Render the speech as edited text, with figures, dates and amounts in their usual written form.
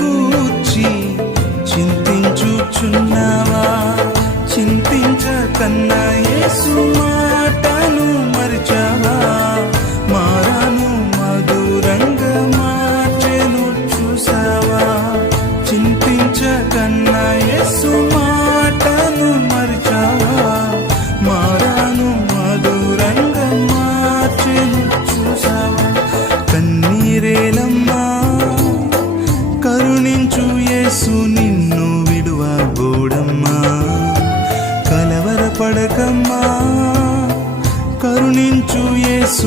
గూర్చి చింతించుచున్నావా? చింతించకన్నా యేసు మాటను మరిచావా? మారాను మధురంగా మార్చెను చూసావా? చింతించకన్నా యేసు మాటను మరిచావా? మారాను మధురంగా మార్చెను చూసావా? కన్నీరేలమ్మా కరుణించు యేసు నిన్ను విడువబోడమ్మా. కలవరపడకమ్మా కరుణించు యేసు